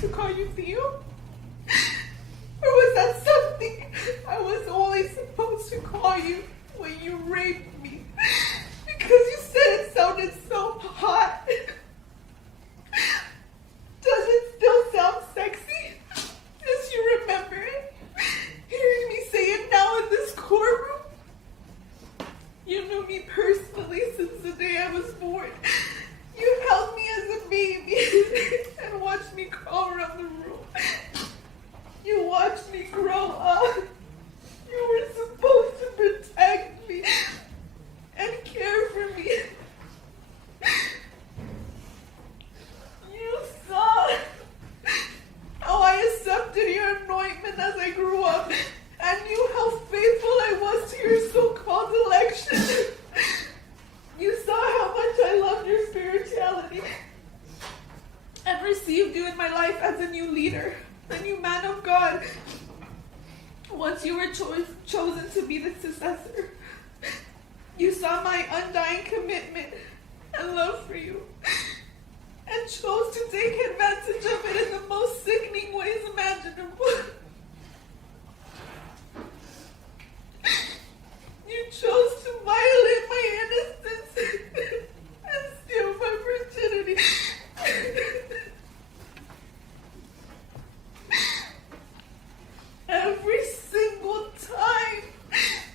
to call you Theo? Or was that something I was only supposed to call you when you raped me? Because you said it sounded so hot. Does it still sound sexy? As you remember it? Hearing me say it now in this courtroom? You knew me personally since the day I was born. You held me as a baby and watched me crawl around the room. You watched me grow up. You were supposed to protect me and care for me. You saw how I accepted your anointment as I grew up and knew how faithful I was to your so-called election. You saw how much I loved your spirituality and received you in my life as a new leader, a new man of God. Once you were chosen to be the successor, you saw my undying commitment and love for you and chose to take advantage of it in the most sickening ways imaginable. You chose to violate my innocence and steal my virginity. Every single time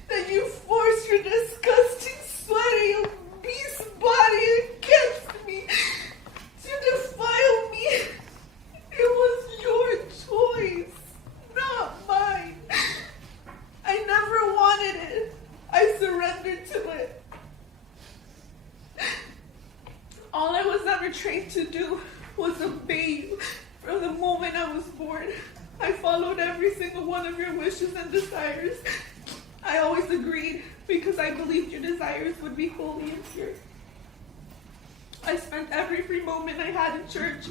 that you force your disgusting, sweaty, obese body against me to defile me, it was your choice, not mine. I never wanted it. I surrendered to it. All I was ever trained to do was obey you from the moment I was born. I followed every single one of your wishes and desires. I always agreed because I believed your desires would be holy and pure. I spent every free moment I had in church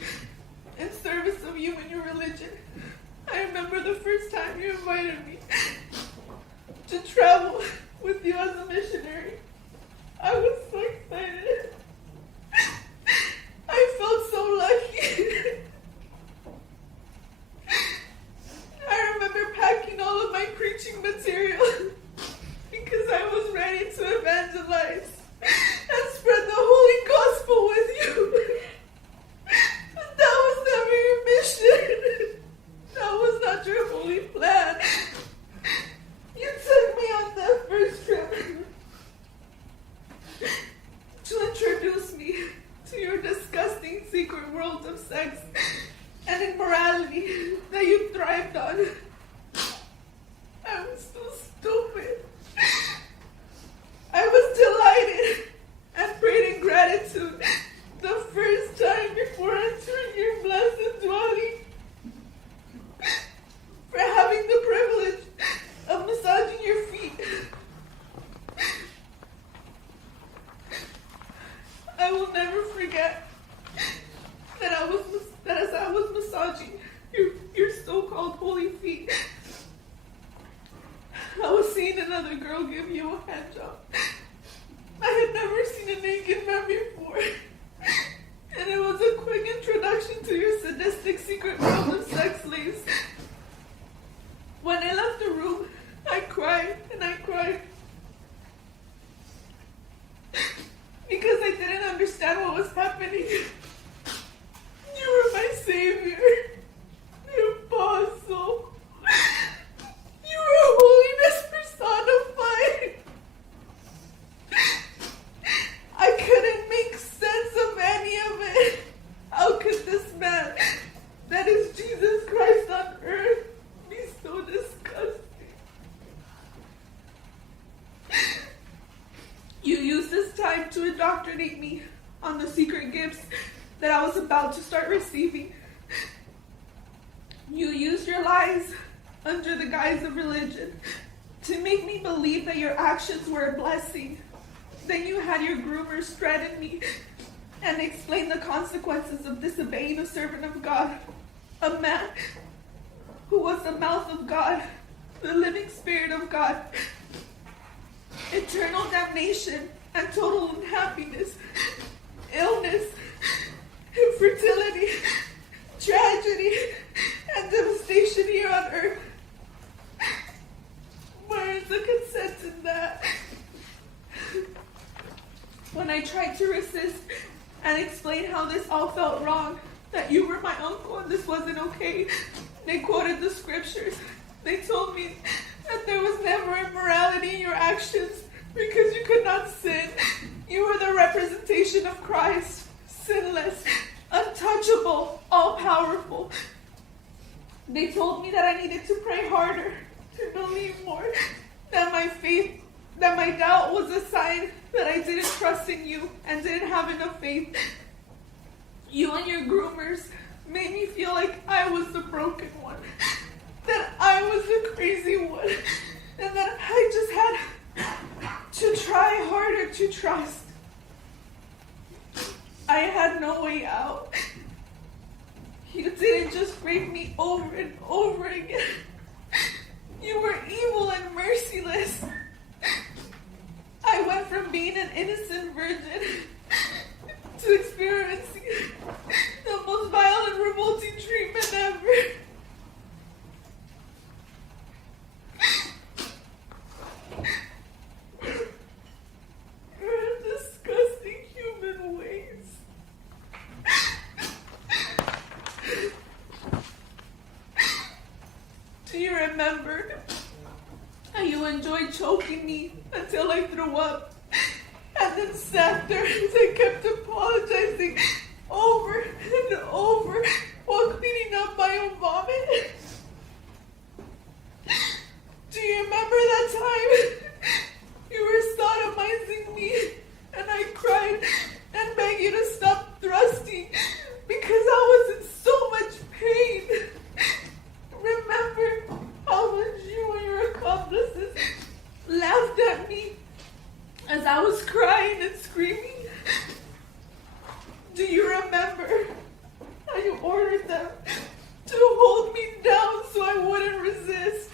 in service of you and your religion. I remember the first time you invited me to travel with you as a missionary. I was so excited. I felt so lucky. I remember packing all of my preaching material because I was ready to evangelize and spread the holy gospel with you. But that was never your mission. That was not your holy plan. You took me on that first trip to introduce me to your disgusting secret world of sex and immorality that you thrived on. I was so stupid. I was delighted and prayed in gratitude the first time before entering your blessed dwelling for having the privilege of massaging your feet. I will never forget that as I was massaging your so-called holy feet, I was seeing another girl give you a hand job. I had never seen a naked man before, and it was a quick introduction to your sadistic secret world of sex slaves. When I left the room, I cried and I cried because I didn't understand what was happening. You were my savior, the apostle. You were holiness personified. I couldn't make sense of any of it. How could this man, that is Jesus Christ on earth, be so disgusting? You used this time to indoctrinate me on the secret gifts that I was about to start receiving. You used your lies under the guise of religion to make me believe that your actions were a blessing. Then you had your groomers threaten me and explain the consequences of disobeying a servant of God, a man who was the mouth of God, the living Spirit of God. Eternal damnation and total unhappiness, illness, infertility, tragedy and devastation here on earth. Where is the consent in that? When I tried to resist and explain how this all felt wrong, that you were my uncle and this wasn't okay, they quoted the scriptures. They told me that there was never immorality in your actions because you could not sin. You were the representation of Christ, sinless, untouchable, all-powerful. They told me that I needed to pray harder, to believe more, that my faith, that my doubt was a sign that I didn't trust in you and didn't have enough faith. You and your groomers made me feel like I was the broken one, that I was the crazy one, and that I just had to try harder to trust. I had no way out. You didn't just rape me over and over again. You were evil and merciless. I went from being an innocent virgin to experiencing the most vile and revolting treatment ever. You're a disgusting human ways. Do you remember how you enjoyed choking me until I threw up? And then sat there as I kept apologizing over and over while cleaning up my own vomit? Do you remember that time you were sodomizing me and I cried and begged you to stop thrusting because I was in so much pain? Remember how much you and your accomplices laughed at me as I was crying and screaming? Do you remember how you ordered them to hold me down so I wouldn't resist?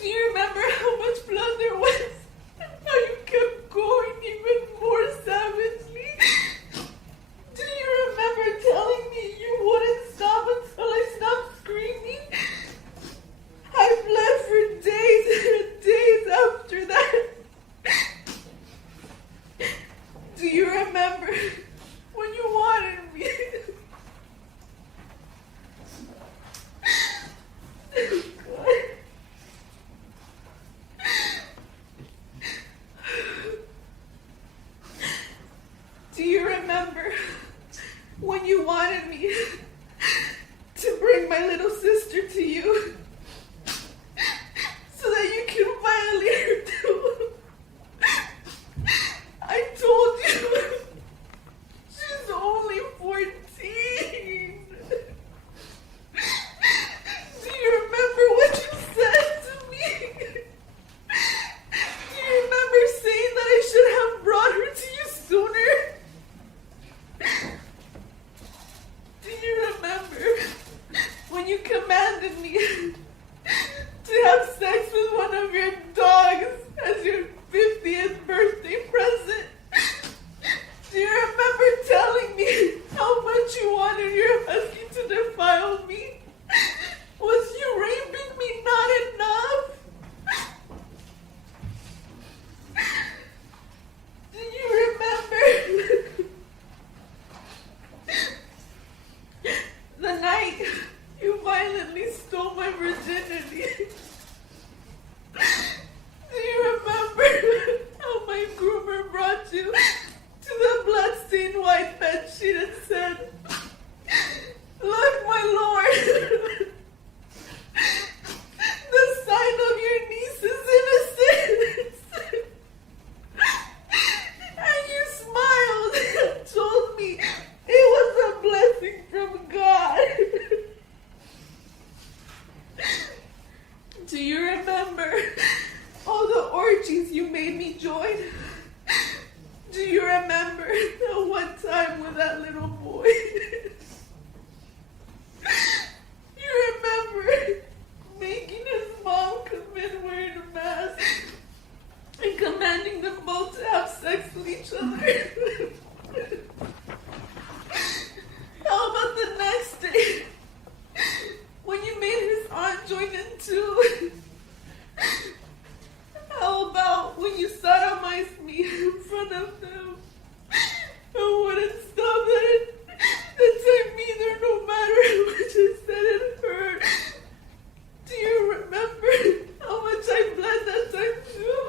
Do you remember how much blood there was and how you kept going even more savagely? Do you remember telling me you wouldn't stop until I stopped screaming? I bled for days and days after that. Do you remember when you wanted me? Do you remember when you wanted me to bring my little sister to you so that you could violate her too? I told you she's only 14. Do you remember what you said to me? Do you remember saying that I should have brought her to you sooner? Do you remember when you commanded me to have sex with one of your dogs as your 50th birthday present? Do you remember telling me how much you wanted your husky to defile me? Was you raping me not enough? Do you remember the night you violently stole my virginity? Do you remember how my groomer brought you to the bloodstained white bedsheet and said, "Look, my lord, the sign of your niece's innocence." And you smiled and told me it was a blessing from God. Do you remember all the orgies you made me join? Do you remember the one time with that little boy? You remember making his mom come in wearing a mask and commanding them both to have sex with each other? How about the next too. How about when you sodomized me in front of them? I wouldn't stop that. That time either, no matter how much I said it hurt. Do you remember how much I bled that time too?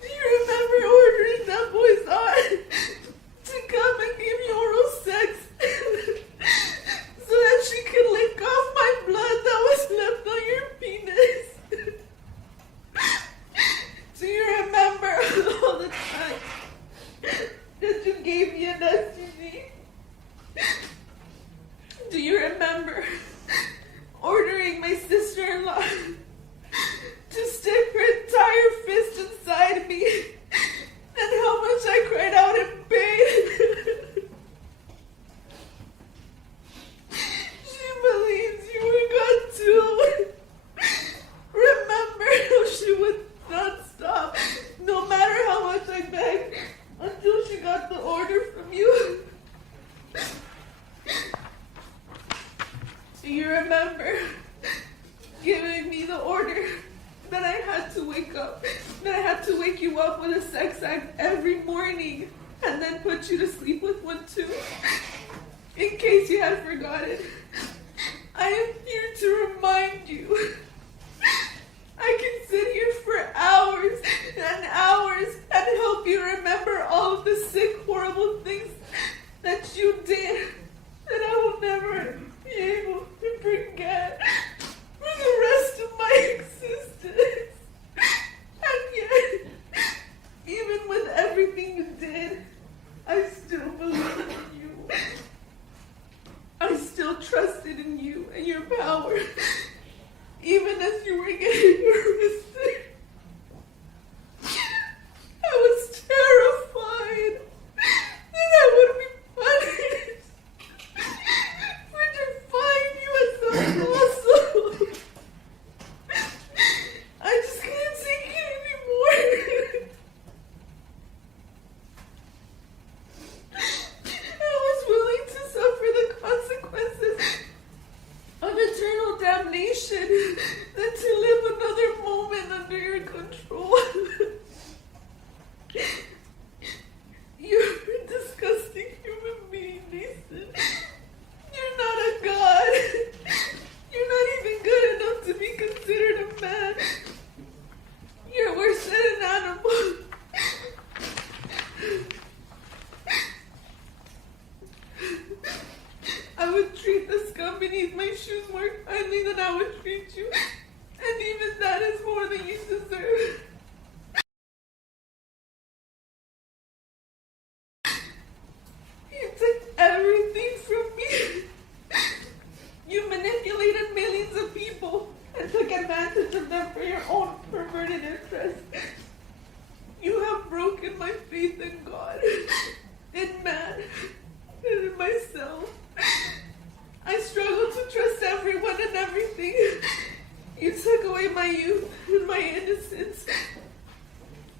Do you remember ordering that boy's aunt to come and give me oral sex so that she could lick off my blood that was left on your penis? Do you remember all the time that you gave me an STD? Do you remember ordering my sister-in-law to stick her entire fist inside me and how much I cried out in pain? She believes you were God too. Remember how she would not stop, no matter how much I begged, until she got the order from you? Do you remember giving me the order that I had to wake you up with a sex act every morning and then put you to sleep with one too? In case you had forgotten, I am here to remind you. I can sit here for hours and hours and help you remember all of the sick, horrible things that you did that I will never be able to forget for the rest of my existence. And yet, even with everything you did, I still believed in you. I still trusted in you and your power, even as you were getting arrested. I was terrified that I would be punished for defying you as an apostle. I just can't take it anymore. I was willing to suffer the consequences of eternal damnation than to live another moment under your control. You're a disgusting human being, Nathan. You're not a god. You're not even good enough to be considered a man. You're worse than an animal. I would treat the scum beneath my shoes more kindly than I would treat you. And even that is more than you deserve. You took everything from me. You manipulated millions of people and took advantage of them for your own perverted interests. You have broken my faith in God, in man, and in myself. I struggle to trust everyone and everything. You took away my youth and my innocence.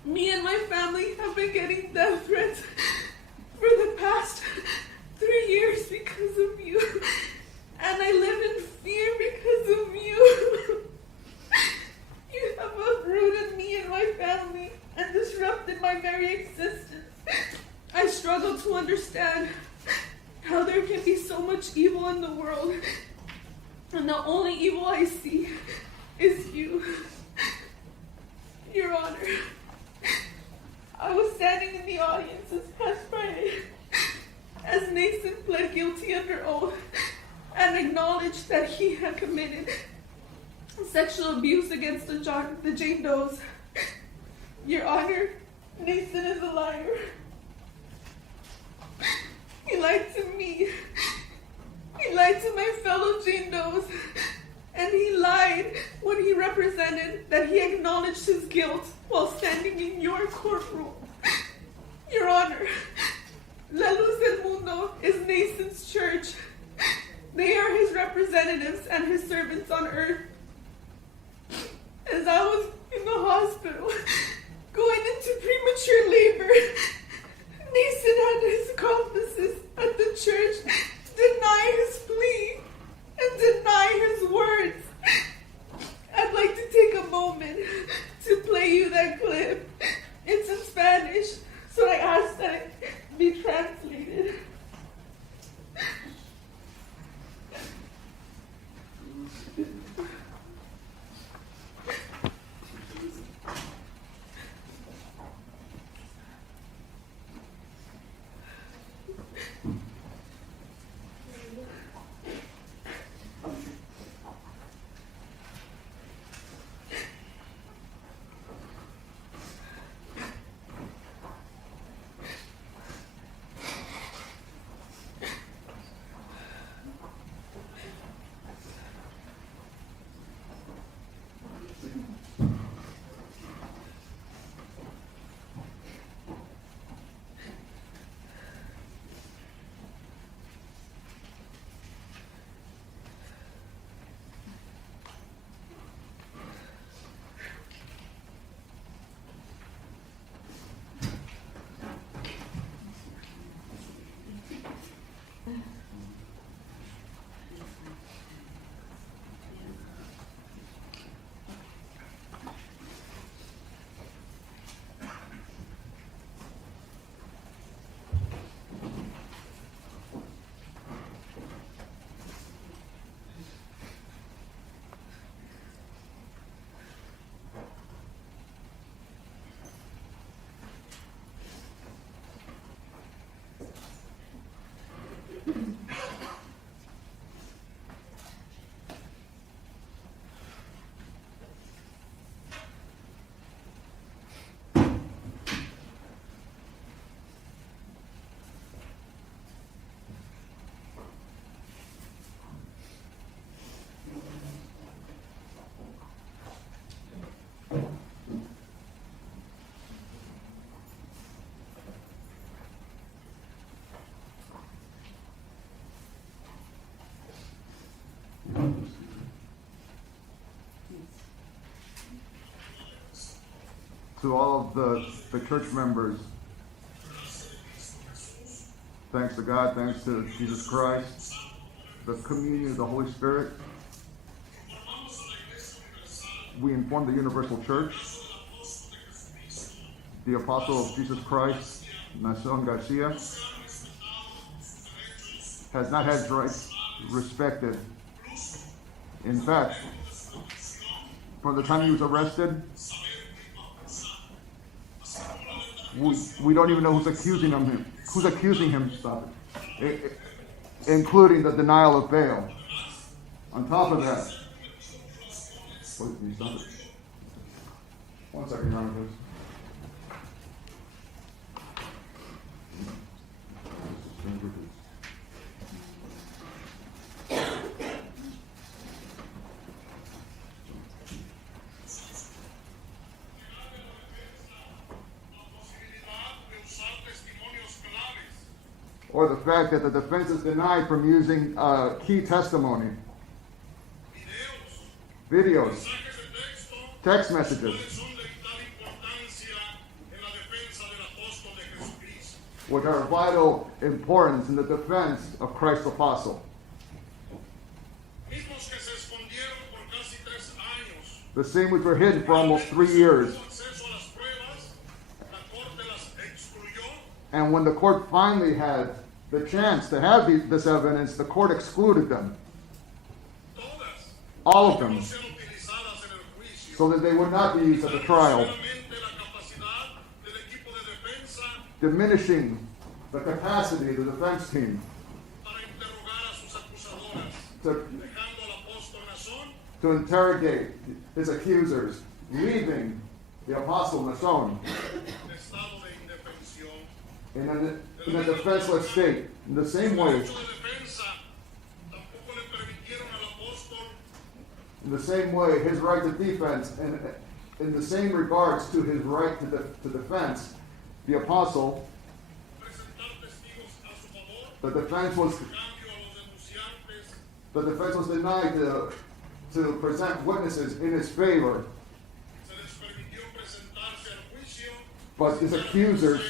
Me and my family have been getting death threats for the past 3 years because of you. And I live in fear because of you. You have uprooted me and my family and disrupted my very existence. I struggle to understand how there can be so much evil in the world, and the only evil I see is you. Your Honor, I was standing in the audience this past Friday as Nason pled guilty under oath and acknowledged that he had committed sexual abuse against the Jane Does. Your Honor, Nason is a liar. He lied to me. He lied to my fellow Jane Does. And he lied when he represented that he acknowledged his guilt while standing in your courtroom. Your Honor, La Luz del Mundo is Nason's church. They are his representatives and his servants on earth. As I was in the hospital, going into premature labor, Nason had his accomplices at the church deny his plea and deny his to all of the church members. Thanks to God, thanks to Jesus Christ, the communion of the Holy Spirit. We inform the Universal Church, the Apostle of Jesus Christ, Naasón García, has not had his rights respected. In fact, from the time he was arrested, we don't even know who's accusing him, including the denial of bail. On top of that, one second, Your Honor, please. Or the fact that the defense is denied from using key testimony, videos, text messages, which are of vital importance in the defense of Christ's apostle. The same which were hidden for almost 3 years. And when the court finally had the chance to have this evidence, the court excluded them. All of them. So that they would not be used at the trial. Diminishing the capacity of the defense team to interrogate his accusers, leaving the Apostle Naasón in a defenseless state. In the same way, his right to defense, and in the same regards to his right to defense, the apostle, the defense was denied to present witnesses in his favor, but his accusers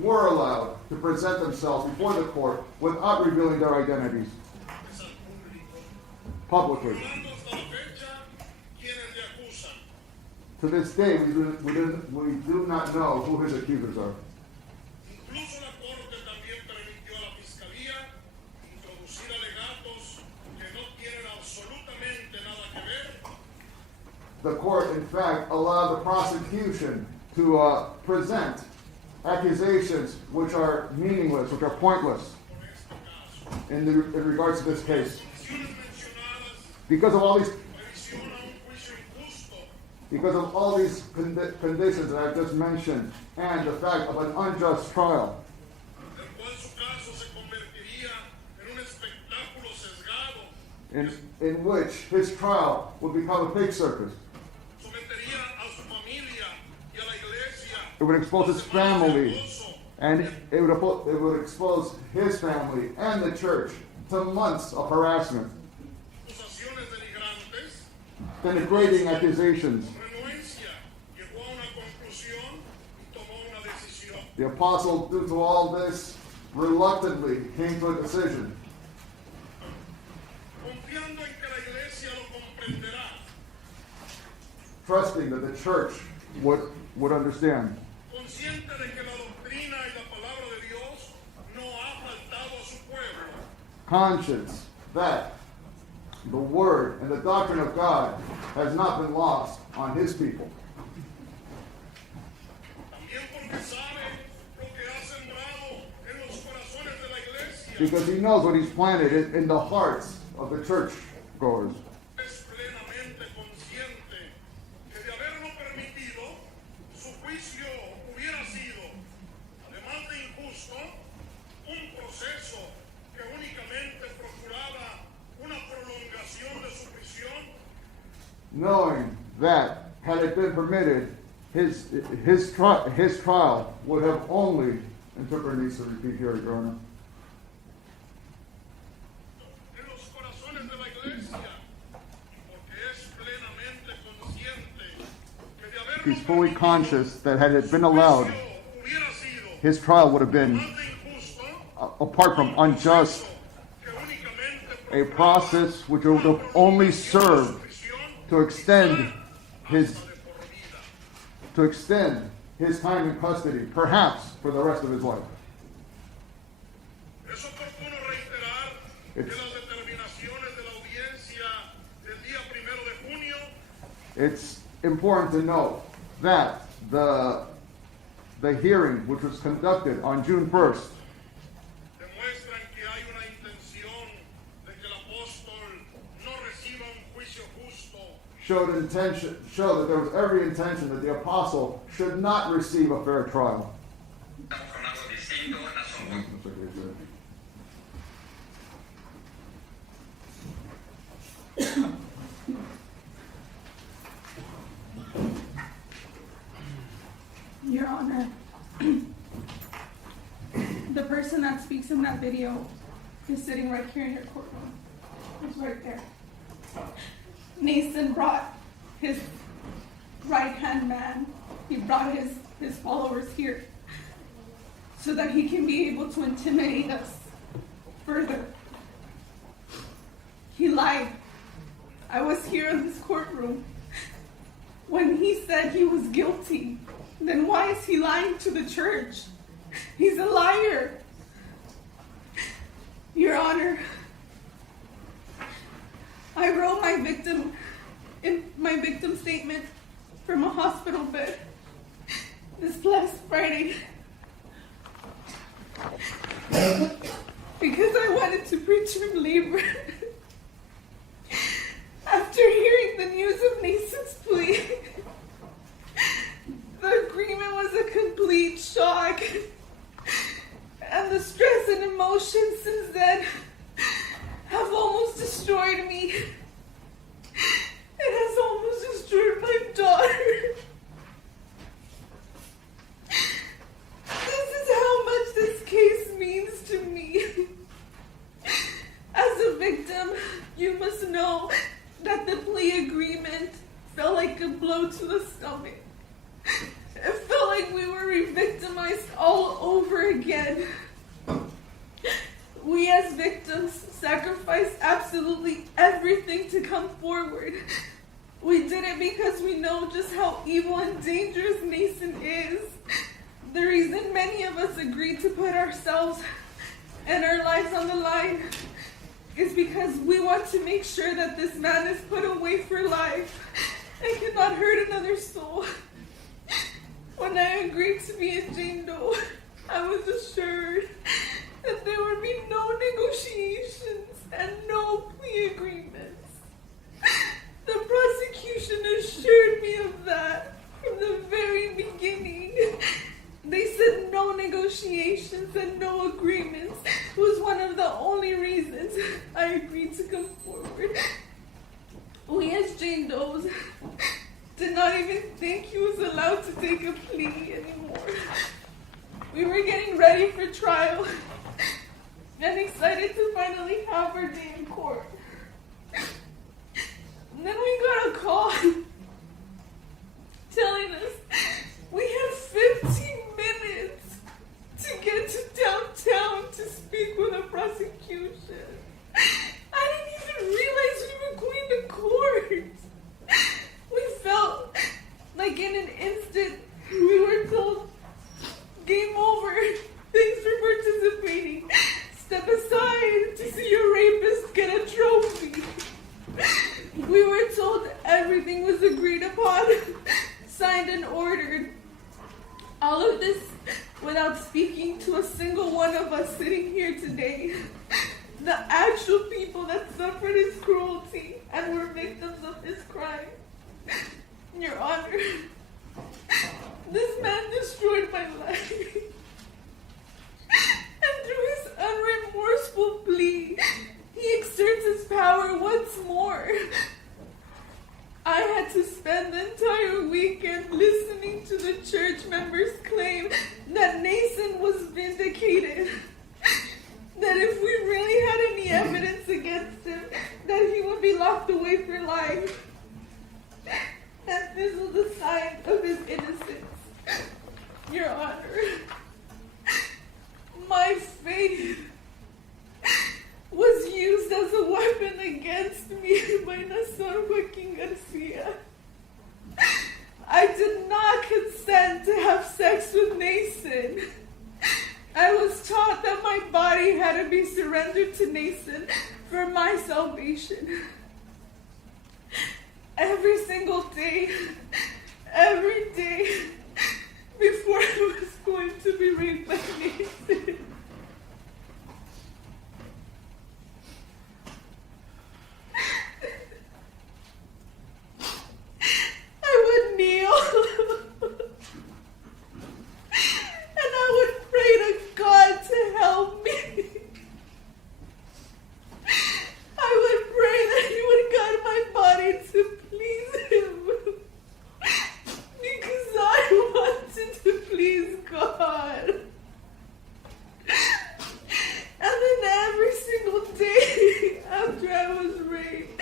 were allowed to present themselves before the court without revealing their identities publicly. To this day, we do not know who his accusers are. The court, in fact, allowed the prosecution to present accusations which are meaningless, which are pointless in regards to this case. Because of all these conditions that I've just mentioned, and the fact of an unjust trial, in which his trial would become a fake circus. It would expose his family, and it would expose his family and the church to months of harassment, denigrating accusations. The apostle, due to all this, reluctantly came to a decision. Trusting that the church would understand. Conscious that the word and the doctrine of God has not been lost on his people. Because he knows what he's planted in the hearts of the church goers. Knowing that, had it been permitted, his trial would have only, interpreter needs to repeat here, Your Honor. he's fully conscious that had it been allowed, his trial would have been, apart from unjust, a process which would have only served to extend his time in custody, perhaps for the rest of his life. It's important to note that the hearing, which was conducted on June 1st, showed that there was every intention that the apostle should not receive a fair trial. Your Honor, the person that speaks in that video is sitting right here in your courtroom. It's right there. Naasón brought his right-hand man. He brought his followers here so that he can be able to intimidate us further. He lied. I was here in this courtroom when he said he was guilty. Then why is he lying to the church? He's a liar. Your Honor, I wrote my victim statement from a hospital bed this last Friday because I wanted to preterm labor. After hearing the news of Naason's plea, the agreement was a complete shock, and the stress and emotion since then have almost destroyed me. It has almost destroyed my daughter. This is how much this case means to me. As a victim, you must know that the plea agreement felt like a blow to the stomach. It felt like we were re-victimized all over again. We as victims sacrificed absolutely everything to come forward. We did it because we know just how evil and dangerous Naasón is. The reason many of us agreed to put ourselves and our lives on the line is because we want to make sure that this man is put away for life and cannot hurt another soul. When I agreed to be a Jane Doe, I was assured that there would be no negotiations and no plea agreements. The prosecution assured me of that from the very beginning. They said no negotiations and no agreements was one of the only reasons I agreed to come forward. We as Jane Does did not even think he was allowed to take a plea anymore. We were getting ready for trial and excited to finally have our day in court. And then we got a call telling us we had 15 minutes to get to downtown to speak with the prosecution. I didn't even realize we were going to court. We felt like in an instant we were told, game over, thanks for participating. Step aside to see your rapist get a trophy. We were told everything was agreed upon, signed and ordered. All of this without speaking to a single one of us sitting here today. The actual people that suffered his cruelty and were victims of his crime. Your Honor, this man destroyed my life. And through his unremorseful plea, he exerts his power once more. I had to spend the entire weekend listening to the church members claim that Naasón was vindicated. That if we really had any evidence against him, that he would be locked away for life. And this was a sign of his innocence. Your Honor, my faith was used as a weapon against me by Naasón Joaquín García. I did not consent to have sex with Naasón. I was taught that my body had to be surrendered to Naasón for my salvation. Every single day, every day, before I was going to be raped by Naasón. I would kneel and I would pray to God to help me. I would pray that He would guide my body to please Him, because I wanted to please God. And then every single day after I was raped,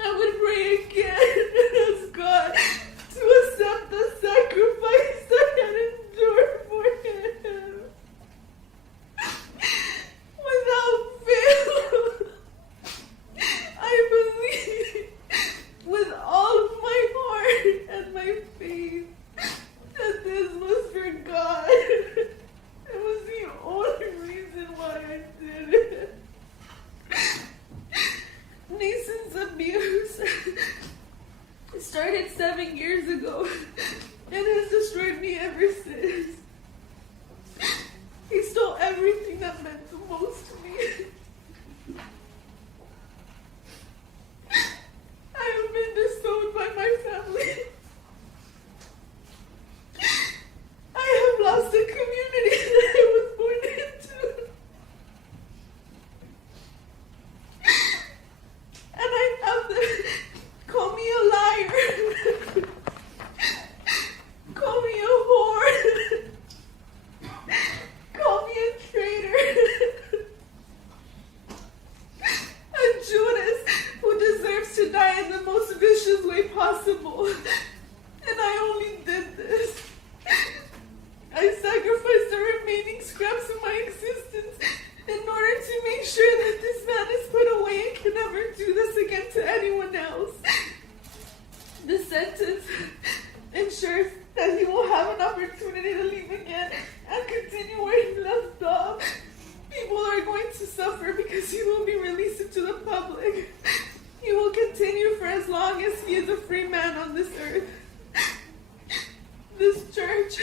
I would pray again and ask God to accept the sacrifice I had endured for Him. Without fail, I believe with all of my heart and my faith that this was for God. It was the only reason why I did it. Naason's abuse started 7 years ago and has destroyed me ever since. He stole everything that meant the most to me. I have been disowned by my family. I have lost the community that I was born into. And I have them call me a liar. Call me a whore. Call me a traitor. A Judas who deserves to die in the most vicious way possible. And I only did this. I sacrificed the remaining scraps of my existence in order to make sure that this man is put away and can never do this again to anyone else. The sentence ensures that he will have an opportunity to leave again and continue where he left off. People are going to suffer because he will be released into the public. He will continue for as long as he is a free man on this earth. This church,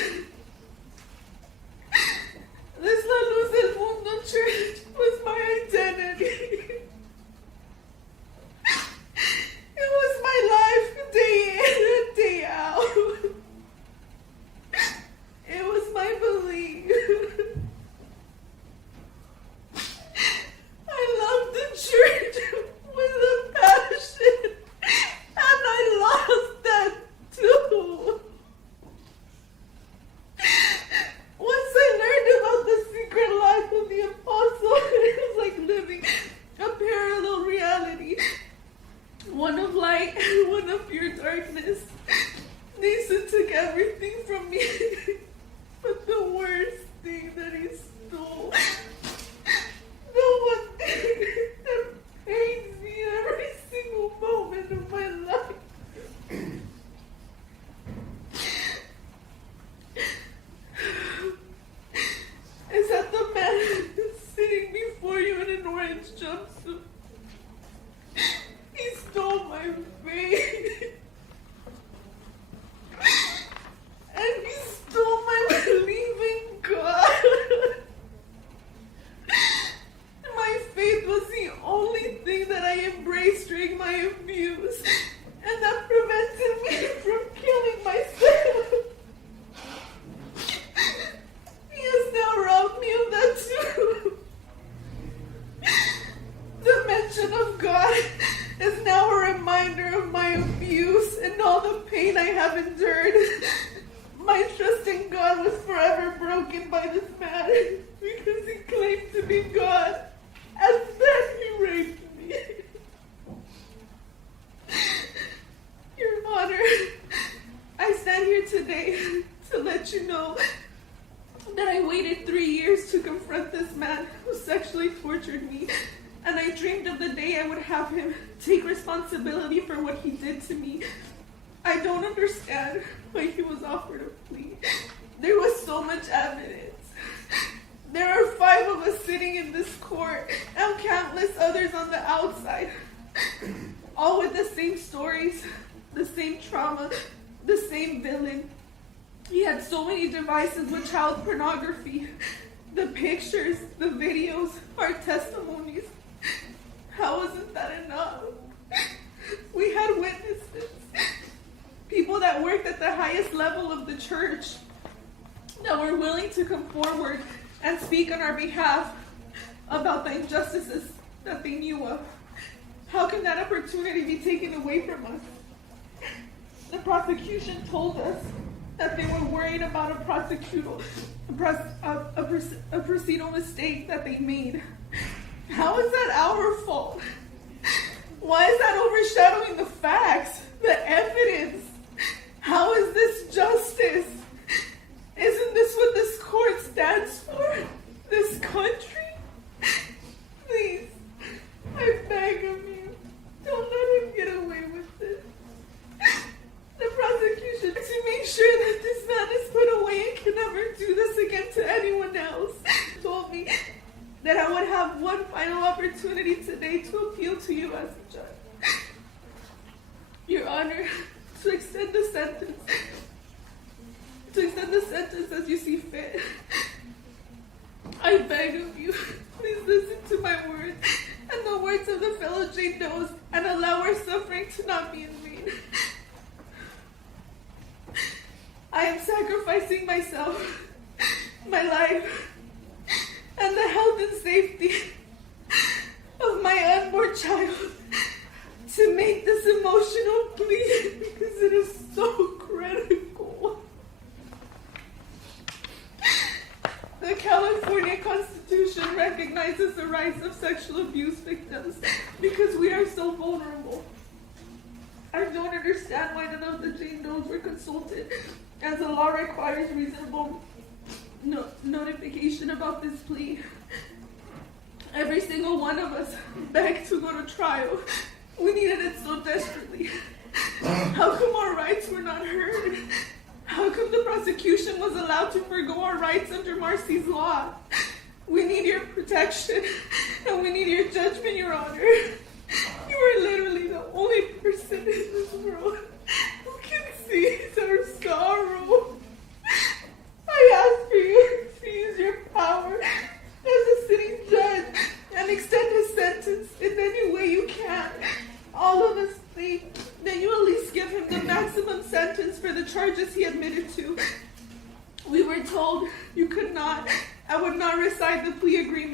this La Luz del Mundo church, was my identity. It was my life day in and day out. It was my belief. I loved the church with a passion, and I lost that too. Once I learned about the secret life of the apostle, it was like living a parallel reality. One of light and one of pure darkness. Naasón took everything from me, but the worst thing that he stole, the one thing that pains me every single moment of my life, is that the man sitting before you in an orange jumpsuit, he stole my faith. And he stole my belief in God. My faith was the only thing that I embraced during my abuse, and that prevented me from killing myself. He has now robbed me of that too. The mention of God is now a reminder of my abuse and all the pain I have endured. My trust in God was forever broken by this man because he claimed to be God, and then he raped me. Your Honor, him take responsibility for what he did to me. I don't understand why he was offered a plea. There was so much evidence. There are 5 of us sitting in this court and countless others on the outside, all with the same stories, the same trauma, the same villain. He had so many devices with child pornography, the pictures, the videos, our testimonies. How wasn't that enough? We had witnesses, people that worked at the highest level of the church, that were willing to come forward and speak on our behalf about the injustices that they knew of. How can that opportunity be taken away from us? The prosecution told us that they were worried about a procedural mistake that they made. How is that our fault? Why is that overshadowing the facts, the evidence? How is this justice? Isn't this what this court stands for? This country? Please, I beg of you, don't let him get away with this. The prosecution, to make sure that this man is put away and can never do this again to anyone else, told me that I would have one final opportunity today to appeal to you as a judge. Your Honor, to extend the sentence as you see fit. I beg of you, please listen to my words and the words of the fellow Jane Does and allow our suffering to not be in vain. I am sacrificing myself, my life, and the health and safety of my unborn child to make this emotional plea because it is so critical. The California Constitution recognizes the rights of sexual abuse victims because we are so vulnerable. I don't understand why none of the Jane Does were consulted, as the law requires reasonable notification about this plea. Every single one of us begged to go to trial. We needed it so desperately. How come our rights were not heard? How come the prosecution was allowed to forgo our rights under Marcy's law? We need your protection, and we need your judgment, Your Honor. You are literally the only person in this world who can see our sorrow. I ask for you to use your power as a sitting judge and extend his sentence in any way you can. All of us plead that you at least give him the maximum sentence for the charges he admitted to. We were told you could not and would not recite the plea agreement